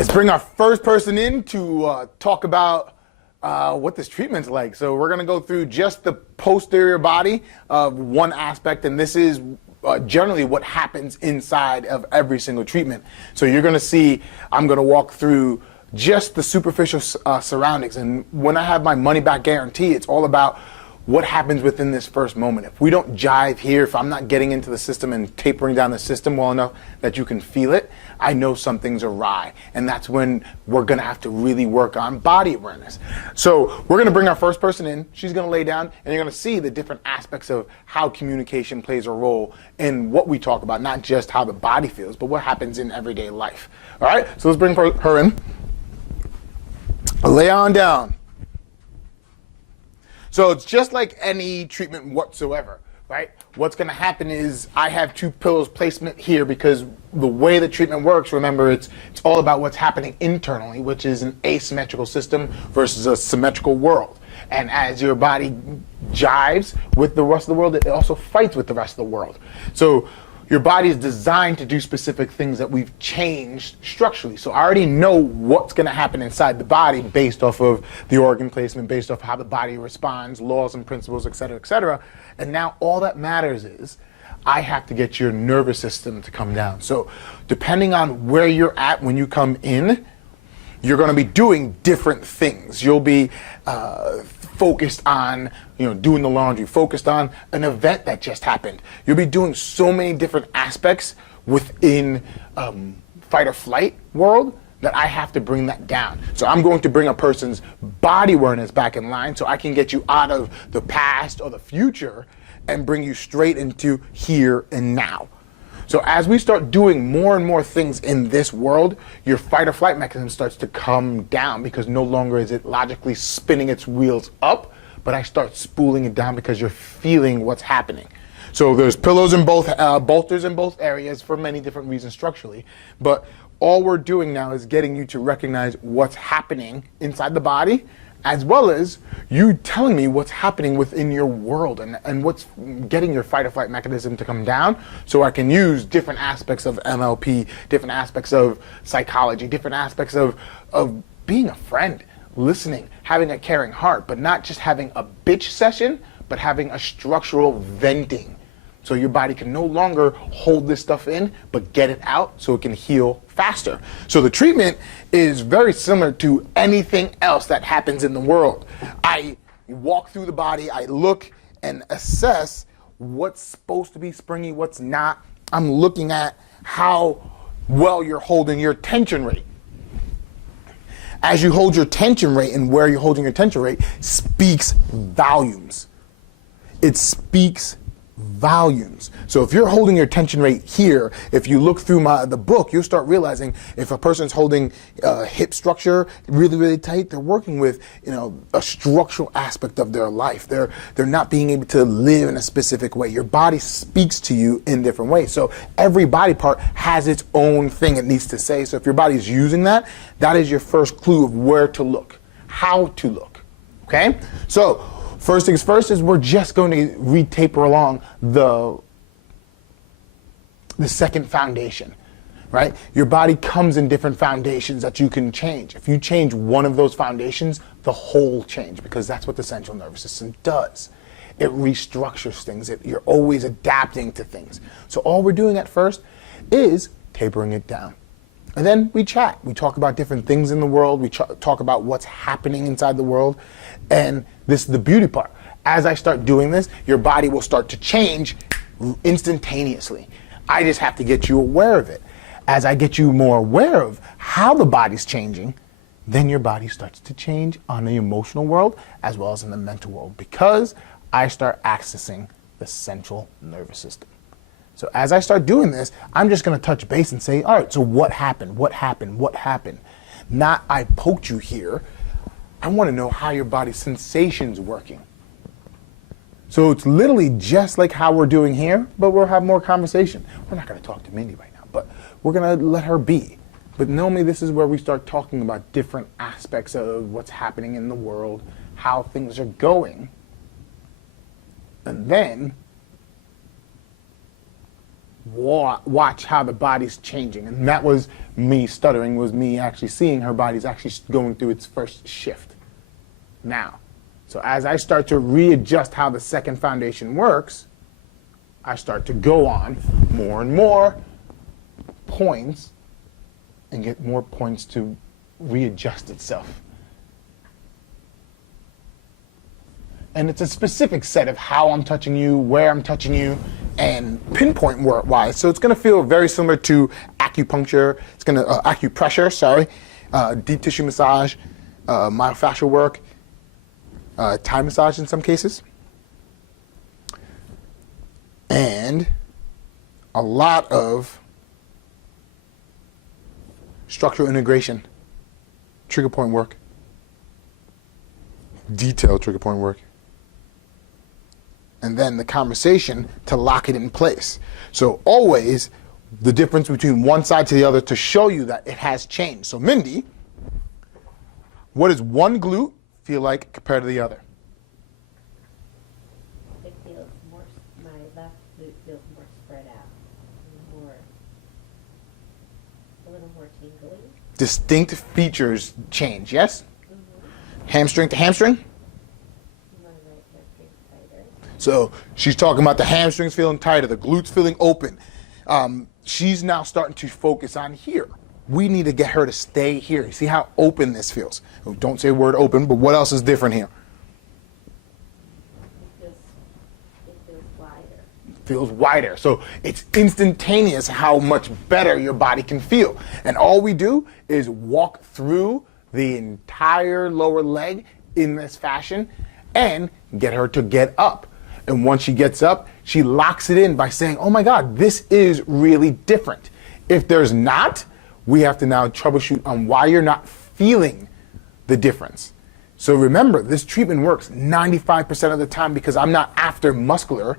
Let's bring our first person in to talk about what this treatment's like. So we're going to go through just the posterior body of one aspect, and this is generally what happens inside of every single treatment. So you're going to see, I'm going to walk through just the superficial surroundings, and when I have my money back guarantee, it's all about what happens within this first moment. If we don't jive here, if I'm not getting into the system and tapering down the system well enough that you can feel it, I know something's awry. And that's when we're gonna have to really work on body awareness. So we're gonna bring our first person in, she's gonna lay down, and you're gonna see the different aspects of how communication plays a role in what we talk about, not just how the body feels, but what happens in everyday life. All right, so let's bring her in. Lay on down. So it's just like any treatment whatsoever, right? What's going to happen is I have two pillows placement here because the way the treatment works, remember, it's all about what's happening internally, which is an asymmetrical system versus a symmetrical world. And as your body jives with the rest of the world, it also fights with the rest of the world. So your body is designed to do specific things that we've changed structurally. So I already know what's going to happen inside the body based off of the organ placement, based off how the body responds, laws and principles, et cetera, et cetera. And now all that matters is I have to get your nervous system to come down. So depending on where you're at when you come in, you're going to be doing different things. You'll be focused on, doing the laundry, focused on an event that just happened. You'll be doing so many different aspects within fight or flight world that I have to bring that down. So I'm going to bring a person's body awareness back in line so I can get you out of the past or the future and bring you straight into here and now. So as we start doing more and more things in this world, your fight or flight mechanism starts to come down because no longer is it logically spinning its wheels up, but I start spooling it down because you're feeling what's happening. So there's pillows in both, bolsters in both areas for many different reasons structurally, but all we're doing now is getting you to recognize what's happening inside the body, as well as you telling me what's happening within your world and what's getting your fight or flight mechanism to come down so I can use different aspects of MLP, different aspects of psychology, different aspects of being a friend, listening, having a caring heart, but not just having a bitch session, but having a structural venting. So your body can no longer hold this stuff in, but get it out so it can heal faster. So the treatment is very similar to anything else that happens in the world. I walk through the body, I look and assess what's supposed to be springy, what's not. I'm looking at how well you're holding your tension rate. As you hold your tension rate and where you're holding your tension rate speaks volumes. It speaks volumes. So if you're holding your tension rate here, if you look through the book, you'll start realizing if a person's holding hip structure really, really tight, they're working with, a structural aspect of their life. They're not being able to live in a specific way. Your body speaks to you in different ways. So every body part has its own thing it needs to say. So if your body's using that, that is your first clue of where to look, how to look. Okay? So first things first is we're just going to re-taper along the second foundation, right? Your body comes in different foundations that you can change. If you change one of those foundations, the whole change, because that's what the central nervous system does. It restructures things. You're always adapting to things. So all we're doing at first is tapering it down. And then we chat. We talk about different things in the world. We talk about what's happening inside the world. And this is the beauty part. As I start doing this, your body will start to change instantaneously. I just have to get you aware of it. As I get you more aware of how the body's changing, then your body starts to change on the emotional world as well as in the mental world, because I start accessing the central nervous system. So as I start doing this, I'm just going to touch base and say, all right, so what happened? What happened? What happened? Not I poked you here. I want to know how your body's sensation's working. So it's literally just like how we're doing here, but we'll have more conversation. We're not going to talk to Mindy right now, but we're going to let her be. But normally this is where we start talking about different aspects of what's happening in the world, how things are going. And then watch how the body's changing. And that was me stuttering, was me actually seeing her body's actually going through its first shift now. So as I start to readjust how the second foundation works, I start to go on more and more points and get more points to readjust itself. And it's a specific set of how I'm touching you, where I'm touching you, and pinpoint wise. So it's going to feel very similar to acupuncture. It's going to acupressure, sorry, deep tissue massage, myofascial work, Thai massage in some cases, and a lot of structural integration, trigger point work, detailed trigger point work, and then the conversation to lock it in place. So always the difference between one side to the other to show you that it has changed. So Mindy, what does one glute feel like compared to the other? It feels more, my left glute feels more spread out, a little more tingly. Distinct features change, yes? Mm-hmm. Hamstring to hamstring? My right hamstring's tighter. So she's talking about the hamstrings feeling tighter, the glutes feeling open. She's now starting to focus on here. We need to get her to stay here. You see how open this feels? Don't say the word open, but what else is different here? It feels wider. Feels wider. So it's instantaneous how much better your body can feel. And all we do is walk through the entire lower leg in this fashion and get her to get up. And once she gets up, she locks it in by saying, oh my God, this is really different. If there's not, we have to now troubleshoot on why you're not feeling the difference. So remember, this treatment works 95% of the time because I'm not after muscular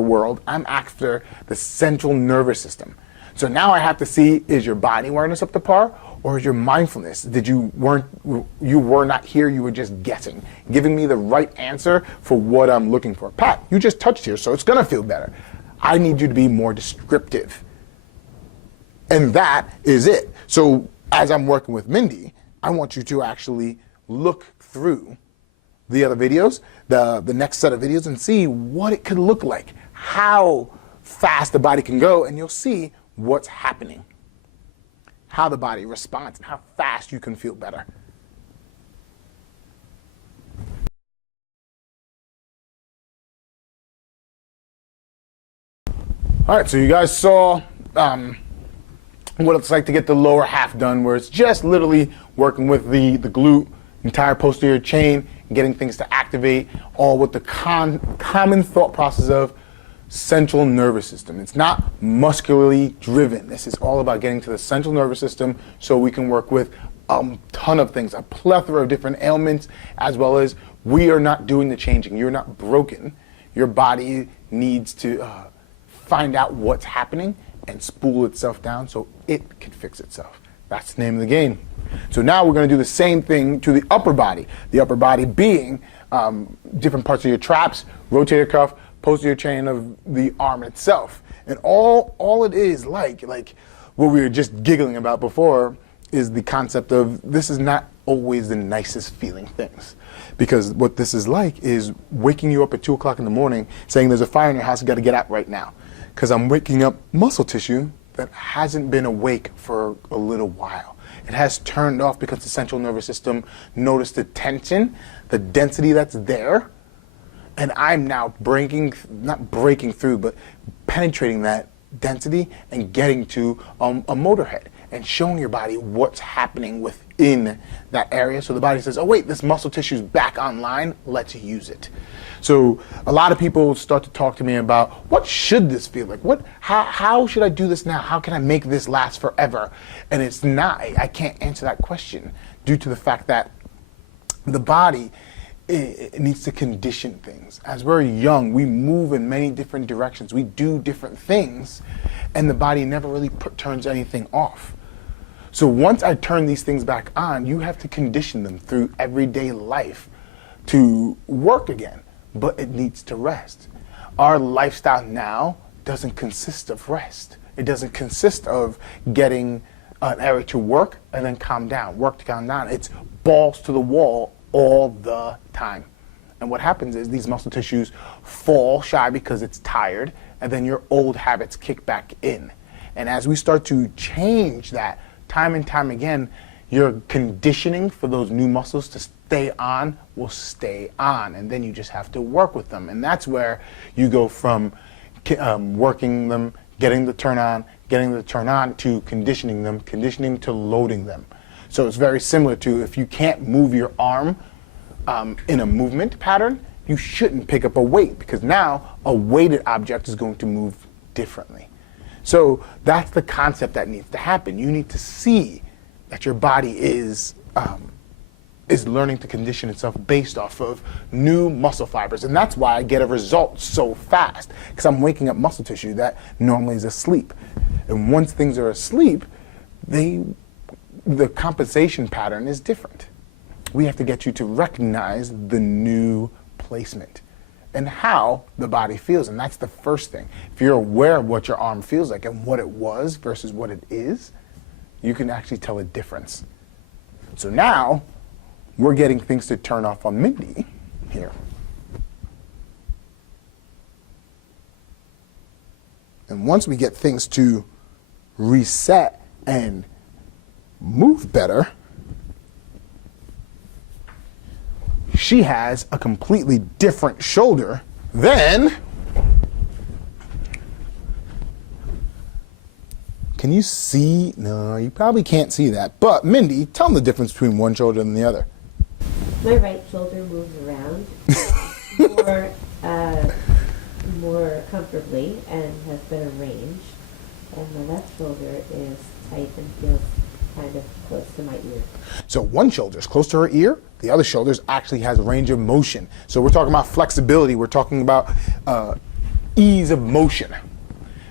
world, I'm after the central nervous system. So now I have to see, is your body awareness up to par, or is your mindfulness? You were not here, you were just guessing, giving me the right answer for what I'm looking for. Pat, you just touched here, so it's gonna feel better. I need you to be more descriptive. And that is it. So as I'm working with Mindy, I want you to actually look through the other videos, the next set of videos, and see what it could look like, how fast the body can go, and you'll see what's happening, how the body responds, and how fast you can feel better. All right, so you guys saw what it's like to get the lower half done, where it's just literally working with the glute, entire posterior chain, and getting things to activate, all with the common thought process of central nervous system. It's not muscularly driven. This is all about getting to the central nervous system so we can work with a ton of things, a plethora of different ailments, as well as we are not doing the changing. You're not broken. Your body needs to find out what's happening and spool itself down so it can fix itself. That's the name of the game. So now we're going to do the same thing to the upper body. The upper body being different parts of your traps, rotator cuff, posterior chain of the arm itself. And all it is like what we were just giggling about before is the concept of this is not always the nicest feeling things. Because what this is like is waking you up at 2 o'clock in the morning saying there's a fire in your house, you got to get out right now. Because I'm waking up muscle tissue that hasn't been awake for a little while. It has turned off because the central nervous system noticed the tension, the density that's there, and I'm now not breaking through, but penetrating that density and getting to a motorhead and showing your body what's happening within that area. So the body says, oh wait, this muscle tissue is back online, let's use it. So a lot of people start to talk to me about what should this feel like? How should I do this now? How can I make this last forever? And it's not, I can't answer that question due to the fact that the body, it needs to condition things. As we're young, we move in many different directions. We do different things, and the body never really turns anything off. So once I turn these things back on, you have to condition them through everyday life to work again, but it needs to rest. Our lifestyle now doesn't consist of rest. It doesn't consist of getting an area to work and then calm down, work to calm down. It's balls to the wall all the time. And what happens is these muscle tissues fall shy because it's tired, and then your old habits kick back in. And as we start to change that time and time again, your conditioning for those new muscles to stay on will stay on, and then you just have to work with them. And that's where you go from working them, getting the turn on, to conditioning them, conditioning to loading them. So it's very similar to if you can't move your arm in a movement pattern, you shouldn't pick up a weight, because now a weighted object is going to move differently. So that's the concept that needs to happen. You need to see that your body is learning to condition itself based off of new muscle fibers. And that's why I get a result so fast, because I'm waking up muscle tissue that normally is asleep. And once things are asleep, the compensation pattern is different. We have to get you to recognize the new placement and how the body feels. And that's the first thing. If you're aware of what your arm feels like and what it was versus what it is, you can actually tell a difference. So now we're getting things to turn off on Mindy here. And once we get things to reset and move better, she has a completely different shoulder than... Can you see? No, you probably can't see that. But Mindy, tell them the difference between one shoulder and the other. My right shoulder moves around more comfortably and has better range, and my left shoulder is tight and feels kind of close to my ear. So one shoulder is close to her ear, the other shoulder actually has range of motion. So we're talking about flexibility, we're talking about ease of motion.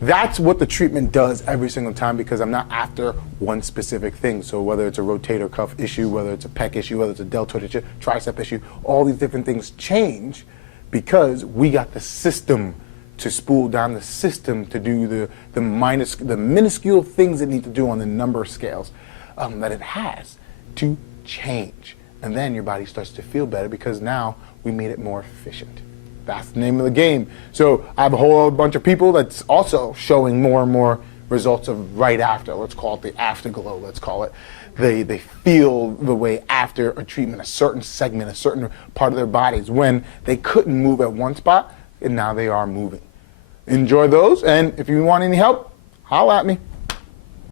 That's what the treatment does every single time, because I'm not after one specific thing. So whether it's a rotator cuff issue, whether it's a pec issue, whether it's a deltoid issue, tricep issue, all these different things change because we got the system to spool down, the system to do the minuscule things it needs to do on the number scales that it has to change. And then your body starts to feel better because now we made it more efficient. That's the name of the game. So I have a whole bunch of people that's also showing more and more results of right after. Let's call it the afterglow, let's call it. They feel the way after a treatment, a certain segment, a certain part of their bodies when they couldn't move at one spot, and now they are moving. Enjoy those, and if you want any help, holla at me.